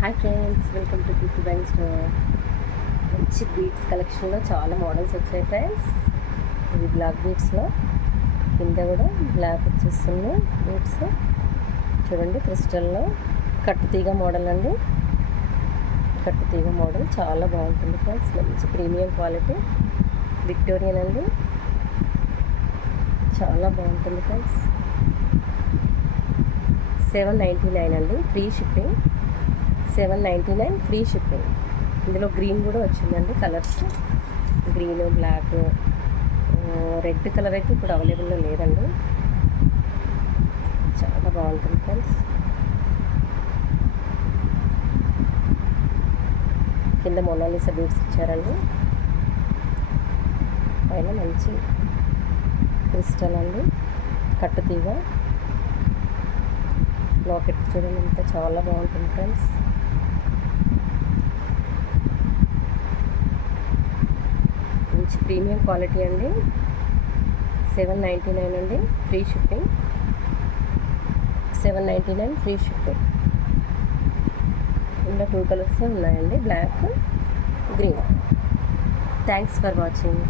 Hi friends, welcome to Keerthi bank store. మంచి beads కలెక్షన్లో చాలా మోడల్స్ వచ్చాయి ఫ్రెండ్స్. ఇది బ్లాక్ బీట్స్లో కింద కూడా బ్లాక్ వచ్చేస్తుంది బీట్స్. చూడండి, క్రిస్టల్లో కట్టుతీగ మోడల్ అండి. కట్టుతీగ మోడల్ చాలా బాగుంటుంది ఫ్రెండ్స్. మంచి ప్రీమియం క్వాలిటీ విక్టోరియన్ అండి. చాలా బాగుంటుంది ఫ్రెండ్స్. 799 అండి, ఫ్రీ షిప్పింగ్. 799 free shipping. ఇందులో గ్రీన్ కూడా వచ్చిందండి, colours green, black, red colour అయితే ఇప్పుడు అవైలబుల్లో లేదండి. చాలా బాగుంటుంది ఫ్రెండ్స్. కింద మొనాలిసా బీడ్స్ ఇచ్చారండి. పైన మంచి క్రిస్టల్ అండి, కట్టుతీగ లాకెట్ చూడండి, ఇంత చాలా బాగుంటుంది ఫ్రెండ్స్. మంచి ప్రీమియం క్వాలిటీ అండి. 799 అండి, ఫ్రీ షిప్పింగ్. 799 free shipping. ఇందులో 2 కలర్స్ ఉన్నాయండి, black, green. Thanks for watching.